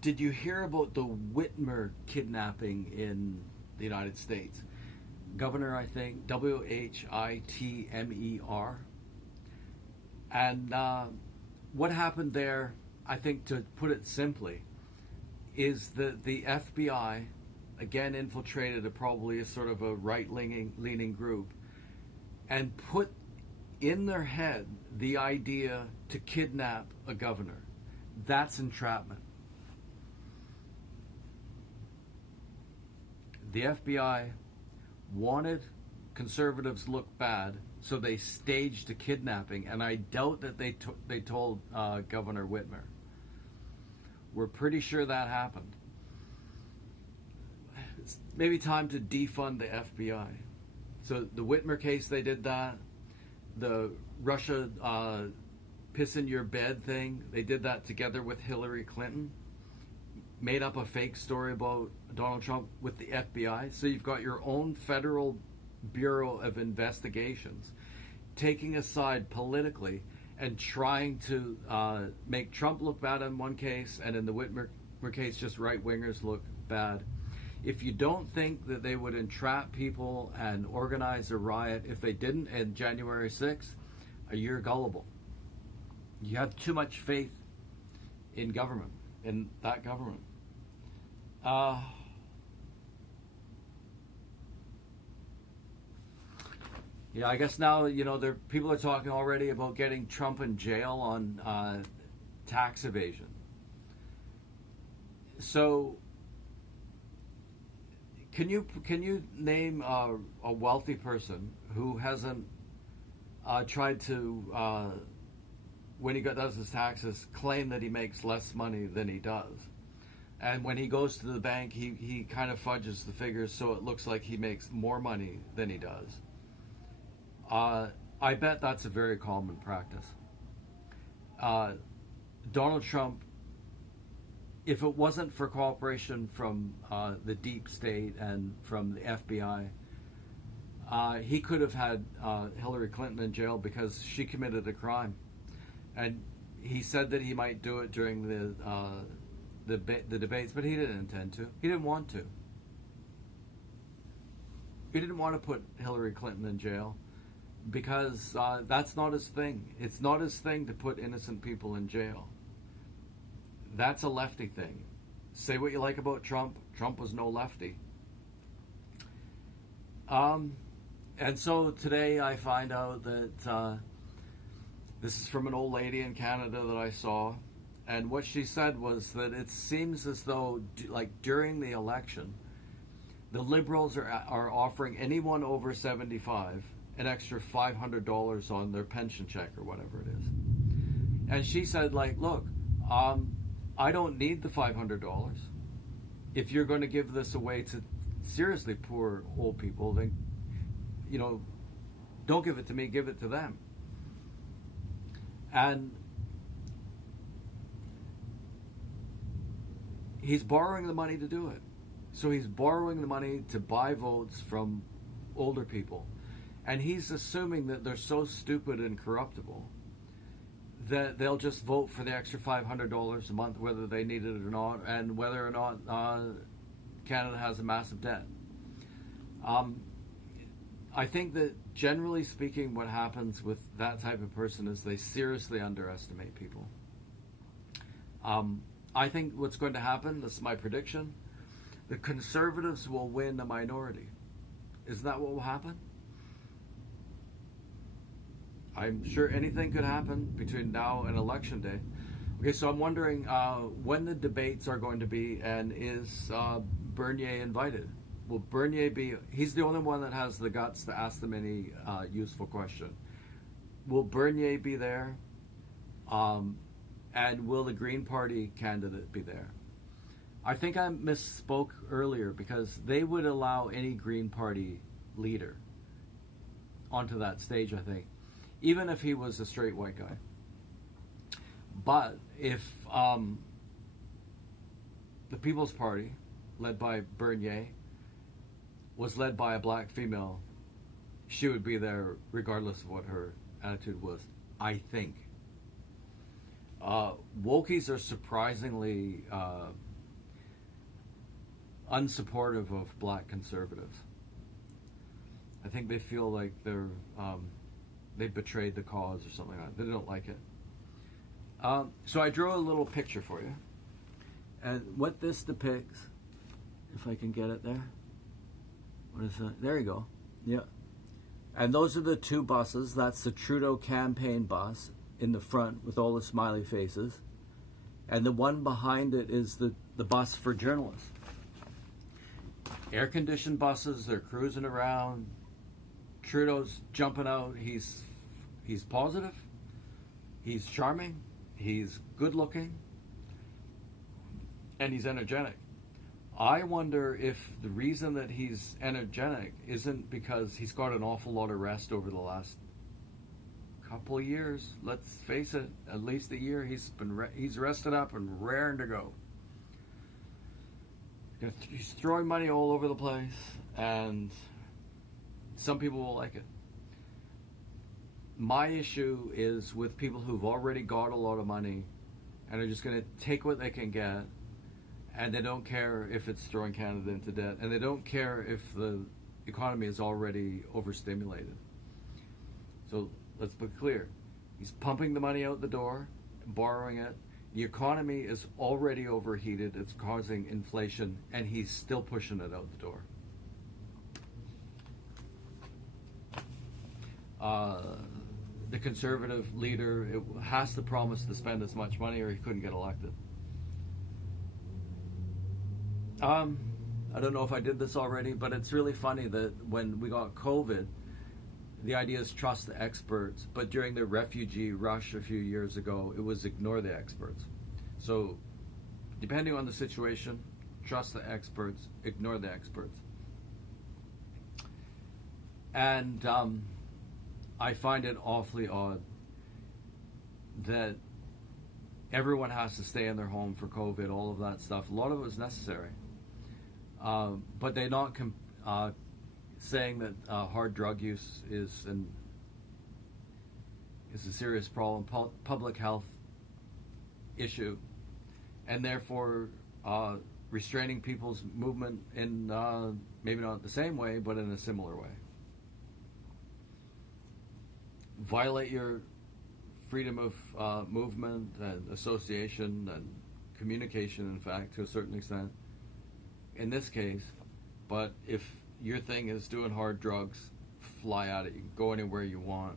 Did you hear about the Whitmer kidnapping in the United States? Governor, I think, Whitmer. And what happened there, I think, to put it simply, is that the FBI, again, infiltrated probably a sort of a right-leaning group and put in their head the idea to kidnap a governor. That's entrapment. The FBI wanted conservatives to look bad, so they staged a kidnapping, and I doubt that they told Governor Whitmer. We're pretty sure that happened. It's maybe time to defund the FBI. So the Whitmer case, they did that. The Russia piss in your bed thing, they did that together with Hillary Clinton. Made up a fake story about Donald Trump with the FBI. So you've got your own federal Bureau of Investigations taking a side politically and trying to make Trump look bad in one case, and in the Whitmer case, just right-wingers look bad. If you don't think that they would entrap people and organize a riot, if they didn't in January 6th, you're gullible. You have too much faith in government, in that government. Yeah, I guess now, people are talking already about getting Trump in jail on tax evasion. So, can you name a wealthy person who hasn't tried to, when he does his taxes, claim that he makes less money than he does? And when he goes to the bank, he kind of fudges the figures so it looks like he makes more money than he does. I bet that's a very common practice. Donald Trump, if it wasn't for cooperation from the deep state and from the FBI, he could have had Hillary Clinton in jail because she committed a crime. And he said that he might do it during the debates, but he didn't intend to. He didn't want to. He didn't want to put Hillary Clinton in jail because that's not his thing. It's not his thing to put innocent people in jail. That's a lefty thing. Say what you like about Trump. Trump was no lefty. And so today I find out that this is from an old lady in Canada that I saw. And what she said was that it seems as though, like during the election, the Liberals are offering anyone over 75 an extra $500 on their pension check or whatever it is. And she said, like, look, I don't need the $500. If you're going to give this away to seriously poor old people, then, don't give it to me, give it to them. And he's borrowing the money to do it. So he's borrowing the money to buy votes from older people. And he's assuming that they're so stupid and corruptible that they'll just vote for the extra $500 a month, whether they need it or not, and whether or not Canada has a massive debt. I think that generally speaking, what happens with that type of person is they seriously underestimate people. I think what's going to happen, this is my prediction, the Conservatives will win a minority. Isn't that what will happen? I'm sure anything could happen between now and Election Day. Okay, so I'm wondering when the debates are going to be, and is Bernier invited? Will Bernier be? He's the only one that has the guts to ask them any useful question. Will Bernier be there? And will the Green Party candidate be there? I think I misspoke earlier because they would allow any Green Party leader onto that stage, I think, even if he was a straight white guy. But if the People's Party, led by Bernier, was led by a black female, she would be there regardless of what her attitude was, I think. Wokies are surprisingly unsupportive of black conservatives. I think they feel like they've betrayed the cause or something like that. They don't like it. So I drew a little picture for you. And what this depicts, if I can get it there. What is that? There you go. Yeah. And those are the two buses. That's the Trudeau campaign bus in the front with all the smiley faces. And the one behind it is the bus for journalists. Air-conditioned buses, they're cruising around. Trudeau's jumping out. He's positive. He's charming. He's good-looking. And he's energetic. I wonder if the reason that he's energetic isn't because he's got an awful lot of rest over the last couple of years. Let's face it, at least a year. He's rested up and raring to go. He's throwing money all over the place, and some people will like it. My issue is with people who've already got a lot of money and are just going to take what they can get, and they don't care if it's throwing Canada into debt, and they don't care if the economy is already overstimulated. So let's be clear. He's pumping the money out the door, borrowing it. The economy is already overheated. It's causing inflation, and he's still pushing it out the door. The conservative leader has to promise to spend as much money or he couldn't get elected. I don't know if I did this already, but it's really funny that when we got COVID, the idea is trust the experts, but during the refugee rush a few years ago, it was ignore the experts. So depending on the situation, trust the experts, ignore the experts. And I find it awfully odd that everyone has to stay in their home for COVID, all of that stuff. A lot of it was necessary. But they're not saying that hard drug use is a serious problem, public health issue, and therefore restraining people's movement in maybe not the same way, but in a similar way. Violate your freedom of movement and association and communication, in fact, to a certain extent, in this case. But if your thing is doing hard drugs, fly at it. You can go anywhere you want,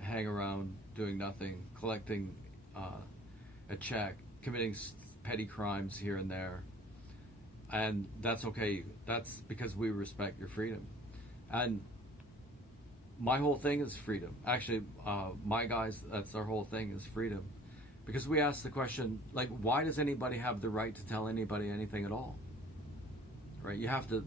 hang around doing nothing, collecting a check, committing petty crimes here and there, and that's okay. That's because we respect your freedom. And my whole thing is freedom. Actually, my guys, that's our whole thing, is freedom. Because we ask the question, like, why does anybody have the right to tell anybody anything at all? Right? You have to,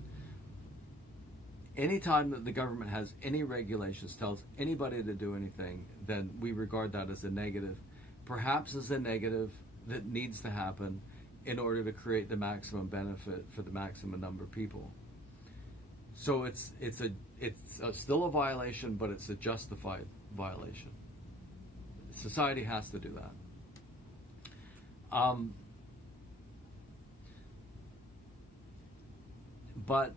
anytime that the government has any regulations, tells anybody to do anything, then we regard that as a negative. Perhaps as a negative that needs to happen in order to create the maximum benefit for the maximum number of people. So it's still a violation, but it's a justified violation. Society has to do that. But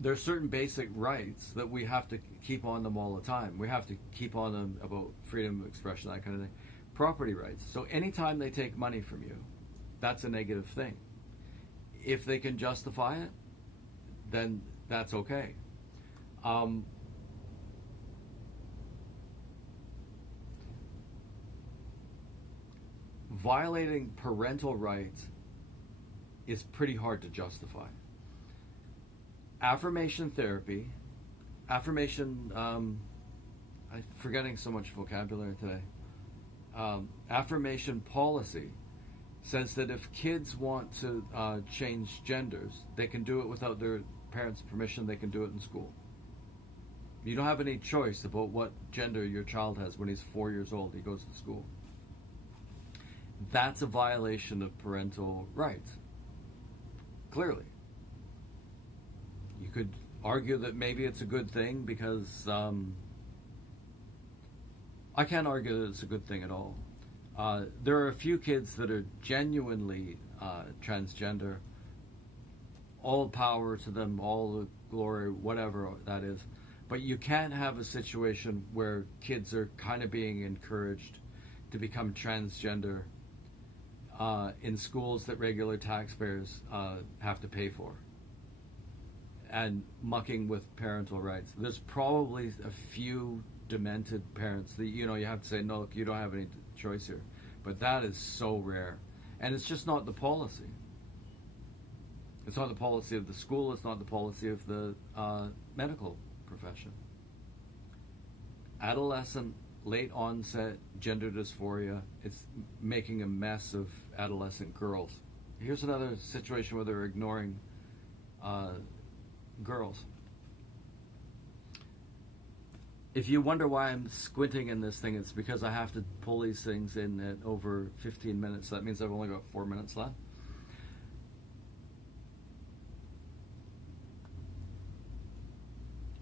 there are certain basic rights that we have to keep on them all the time. We have to keep on them about freedom of expression, that kind of thing. Property rights. So anytime they take money from you, that's a negative thing. If they can justify it, then that's okay. Violating parental rights is pretty hard to justify. Affirmation therapy, I'm forgetting so much vocabulary today. Affirmation policy says that if kids want to change genders, they can do it without their parents' permission. They can do it in school. You don't have any choice about what gender your child has when he's 4 years old. He goes to school. That's a violation of parental rights. Clearly. You could argue that maybe it's a good thing because I can't argue that it's a good thing at all. There are a few kids that are genuinely transgender all power to them, all the glory, whatever that is. But you can't have a situation where kids are kind of being encouraged to become transgender in schools that regular taxpayers have to pay for, and mucking with parental rights. There's probably a few demented parents that you have to say, no, look, you don't have any choice here. But that is so rare, and it's just not the policy. It's not the policy of the school. It's not the policy of the medical profession. Adolescent, late onset gender dysphoria. It's making a mess of adolescent girls. Here's another situation where they're ignoring girls. If you wonder why I'm squinting in this thing, it's because I have to pull these things in at over 15 minutes. So that means I've only got 4 minutes left.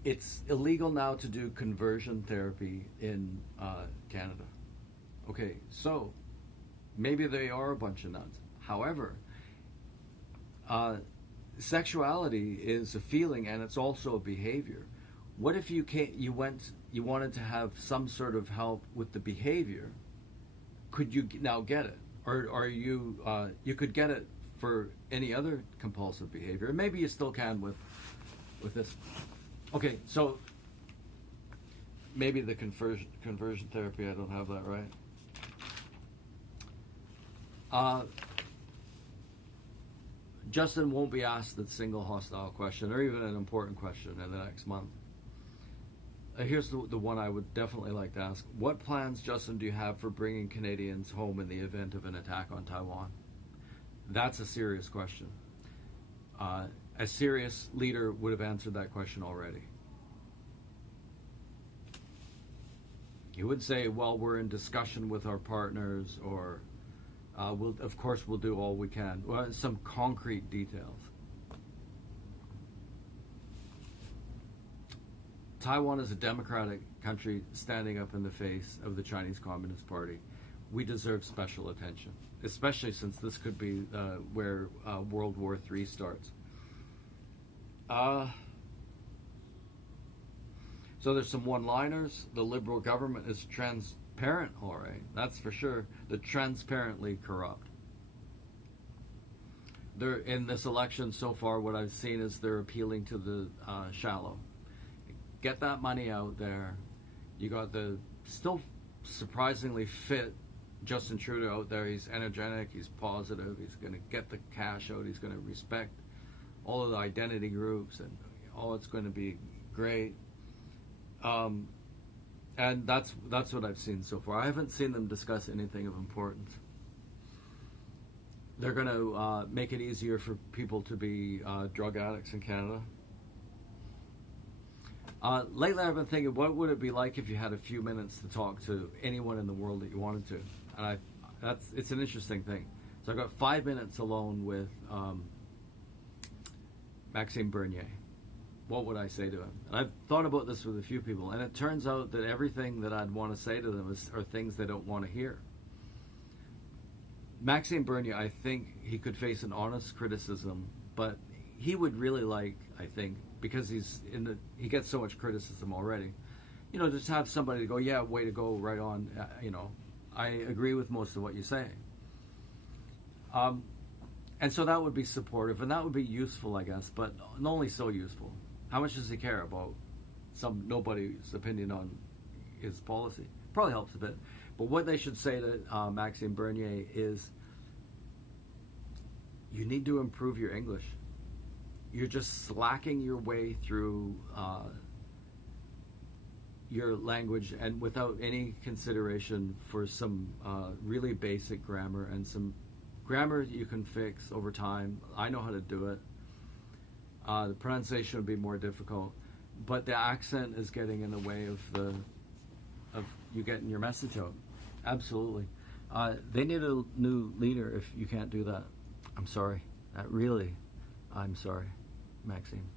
It's illegal now to do conversion therapy in Canada. Okay, so maybe they are a bunch of nuts. However, sexuality is a feeling and it's also a behavior. What if you wanted to have some sort of help with the behavior? Could you now get it, or are you could get it for any other compulsive behavior? And maybe you still can with this. Okay, so maybe the conversion therapy. I don't have that right. Justin won't be asked the single hostile question, or even an important question, in the next month. Here's the one I would definitely like to ask. What plans, Justin, do you have for bringing Canadians home in the event of an attack on Taiwan? That's a serious question. A serious leader would have answered that question already. He would say, well, we're in discussion with our partners, or of course we'll do all we can. Well, some concrete details. Taiwan is a democratic country standing up in the face of the Chinese Communist Party. We deserve special attention, especially since this could be where World War III starts. So there's some one-liners. The Liberal government is transparent, all right, that's for sure. They're transparently corrupt. They're, in this election so far, what I've seen is they're appealing to the shallow. Get that money out there. You got the still surprisingly fit Justin Trudeau out there. He's energetic, he's positive, he's going to get the cash out, he's going to respect all of the identity groups, and it's going to be great. And that's what I've seen so far. I haven't seen them discuss anything of importance. They're going to make it easier for people to be drug addicts in Canada. Lately I've been thinking, what would it be like if you had a few minutes to talk to anyone in the world that you wanted to? And it's an interesting thing. So I've got 5 minutes alone with Maxime Bernier. What would I say to him? And I've thought about this with a few people, and it turns out that everything that I'd want to say to them are things they don't want to hear. Maxime Bernier, I think he could face an honest criticism, but he would really like, I think, because he gets so much criticism already, just have somebody to go, yeah, way to go, right on, I agree with most of what you say. And so that would be supportive, and that would be useful, I guess, but only so useful. How much does he care about nobody's opinion on his policy? Probably helps a bit. But what they should say to Maxime Bernier is, you need to improve your English. You're just slacking your way through your language, and without any consideration for some really basic grammar, and some grammar you can fix over time. I know how to do it. The pronunciation would be more difficult, but the accent is getting in the way of you getting your message out. Absolutely. They need a new leader if you can't do that. I'm sorry. I'm sorry, Maxime.